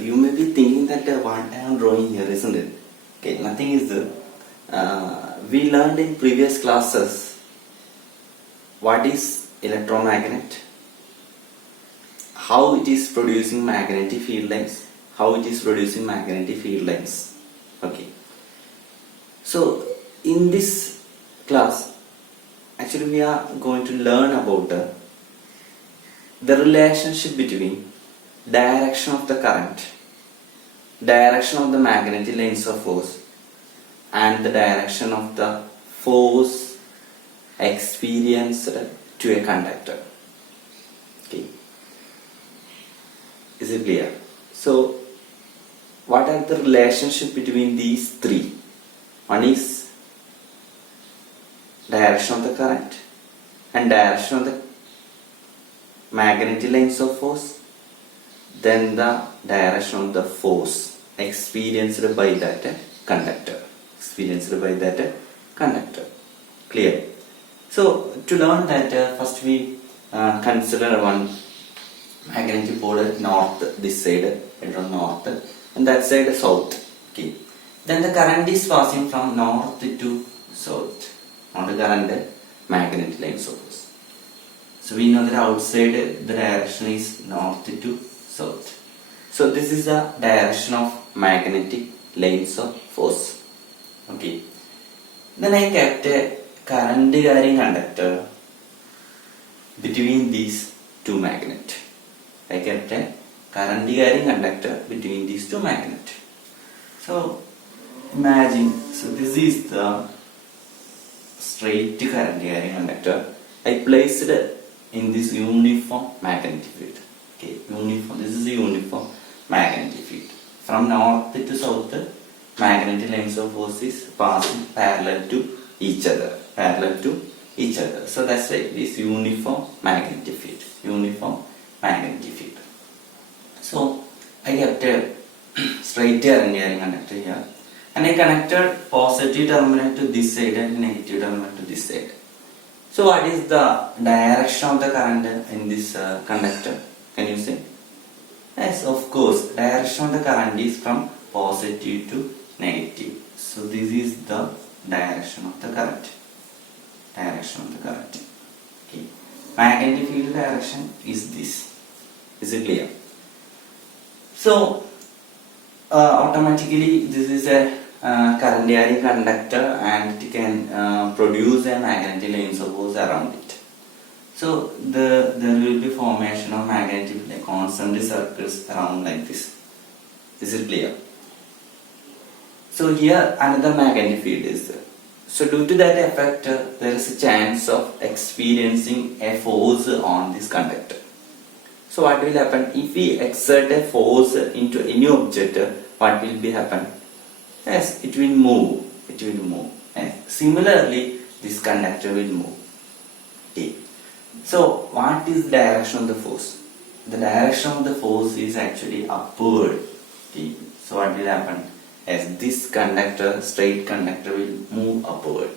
You may be thinking that what I am drawing here, isn't it? Okay, nothing is there. We learned in previous classes what is electromagnet, how it is producing magnetic field lines, Okay. So in this class, actually we are going to learn about the relationship between direction of the current, direction of the magnetic lines of force, and the direction of the force experienced to a conductor. Okay, is it clear? So what are the relationship between these three? One is direction of the current and direction of the magnetic lines of force, then the direction of the force experienced by that conductor. Clear? So to learn that, first we consider one magnetic pole north, this side north, and that side south. Okay. Then the current is passing from north to south on the current magnetic lines of force. So we know that outside the direction is north to south. So this is the direction of magnetic lines of force. Okay. Then I kept a current carrying conductor between these two magnets. So imagine, so this is the straight current carrying conductor. I placed it in this uniform magnetic field. Okay, this is a uniform magnetic field. From north to south, magnetic lines of force is passing parallel to each other. So that's why this uniform magnetic field. So I kept a straight current carrying conductor here, and I connected positive terminal to this side and negative terminal to this side. So what is the direction of the current in this conductor? Can you say? Yes, of course, direction of the current is from positive to negative. So this is the direction of the current. Okay. Magnetic field direction is this. Is it clear? So automatically this is a current carrying conductor, and it can produce a magnetic lines of force around it. So there will be formation of magnetic concentric circles around like this. Is it clear? So here another magnetic field is there. So due to that effect, there is a chance of experiencing a force on this conductor. So what will happen if we exert a force into any object? What will be happen? Yes, it will move. And similarly, this conductor will move. Okay. So what is the direction of the force? The direction of the force is actually upward. Okay. So what will happen? As this conductor, straight conductor, will move upward.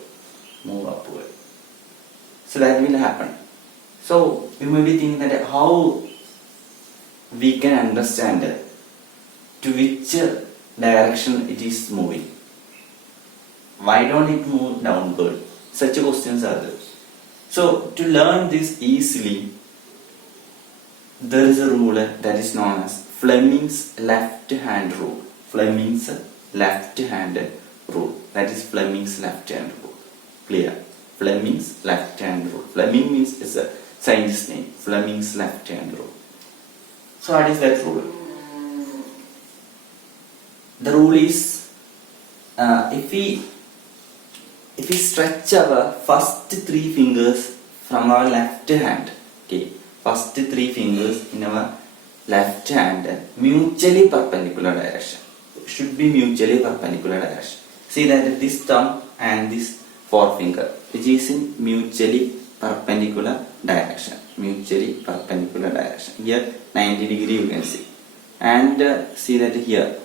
So that will happen. So you may be thinking that how we can understand to which direction it is moving. Why don't it move downward? Such questions are there. So to learn this easily, there is a rule that is known as Fleming's left hand rule. That is Fleming's left hand rule. Clear? Fleming's left hand rule. Fleming means is a scientist name. Fleming's left hand rule. So what is that rule? The rule is if we stretch our first three fingers from our left hand, okay, first three fingers in our left hand mutually perpendicular direction. Should be mutually perpendicular direction. See that this thumb and this forefinger, which is in mutually perpendicular direction. Here 90 degree you can see, and see that here.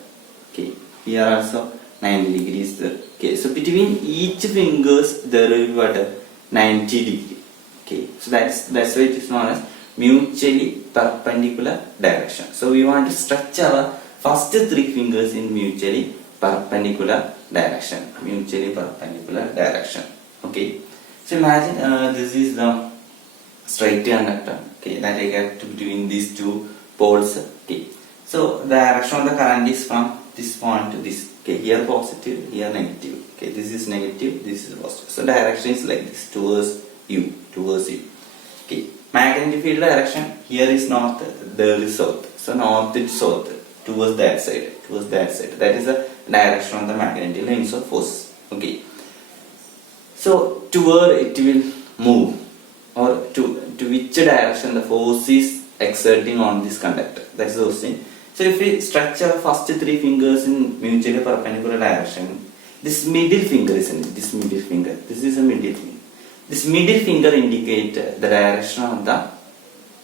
Okay, here also 90 degrees there. Okay, so between each fingers there will be what 90 degree. Okay, so that's why it is known as mutually perpendicular direction. So we want to stretch our first three fingers in mutually perpendicular direction. Mutually perpendicular direction. Okay. So imagine this is the straight conductor. Okay, that I get between these two poles. Okay. So the direction of the current is from this point to this. Okay, here positive, here negative. Okay, this is negative, this is positive. So direction is like this, towards you, towards you. Okay, magnetic field direction here is north, there is south. So north is south, towards that side, towards that side. That is the direction of the magnetic lines of force. Okay. So to where it will move, or to which direction the force is exerting on this conductor. That is the question. So if we stretch our first three fingers in mutually perpendicular direction, this middle finger is in it. This middle finger. This is a middle finger. This middle finger indicates the direction of the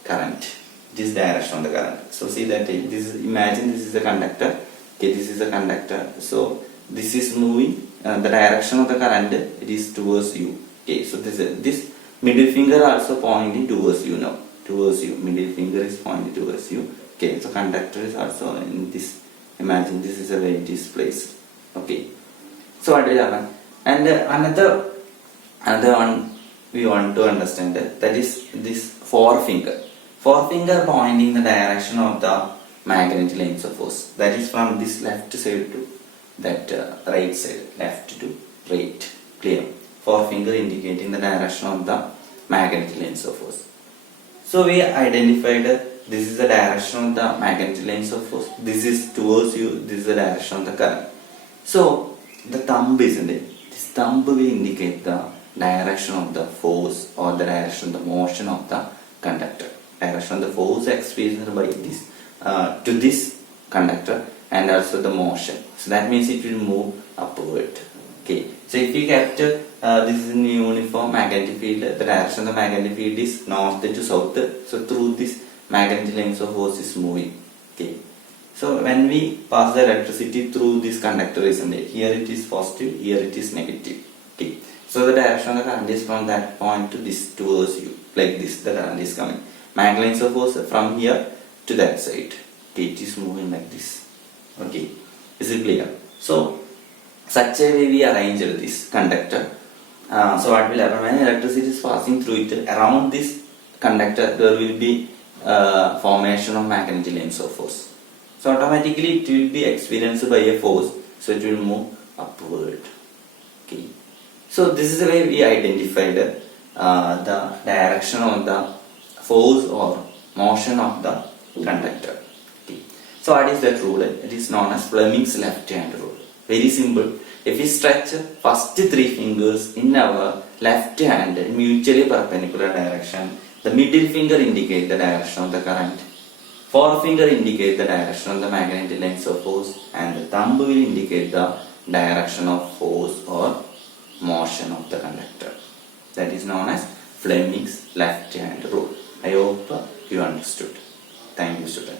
current. This direction of the current. So see that this is, imagine this is a conductor. Okay, this is a conductor. So this is moving. The direction of the current, it is towards you. Okay, so this middle finger also pointing towards you now. Towards you. Middle finger is pointing towards you. Okay, so conductor is also in this. Imagine this is a way it is placed. Okay, so what will happen? And another one we want to understand, that is this forefinger. Forefinger pointing the direction of the magnetic lines of force. That is from this left side to that right side, left to right. Clear? Forefinger indicating the direction of the magnetic lines of force. So we identified this is the direction of the magnetic lines of force. This is towards you. This is the direction of the current. So the thumb, isn't it? This thumb will indicate the direction of the force or the direction of the motion of the conductor. Direction of the force experienced by this to this conductor, and also the motion. So that means it will move upward. Okay. So if we kept this is in uniform magnetic field, the direction of the magnetic field is north to south. So through this magnetic lines of force is moving. Okay. So when we pass the electricity through this conductor, isn't it? Here it is positive, here it is negative. Okay. So the direction of the current is from that point to this, towards you, like this. The current is coming. Magnetic lines of force from here to that side. Okay, it is moving like this. Okay, is it clear? So such a way we arranged this conductor. So what will happen when electricity is passing through it, around this conductor there will be formation of magnetic lines of force. So automatically it will be experienced by a force, so it will move upward. Okay. So this is the way we identified the direction of the force or motion of the conductor. Okay. So what is that rule? It is known as Fleming's left hand rule. Very simple. If we stretch first three fingers in our left hand in mutually perpendicular direction, the middle finger indicates the direction of the current, forefinger indicates the direction of the magnetic lines of force, and the thumb will indicate the direction of force or motion of the conductor. That is known as Fleming's left hand rule. I hope you understood. Thank you, student.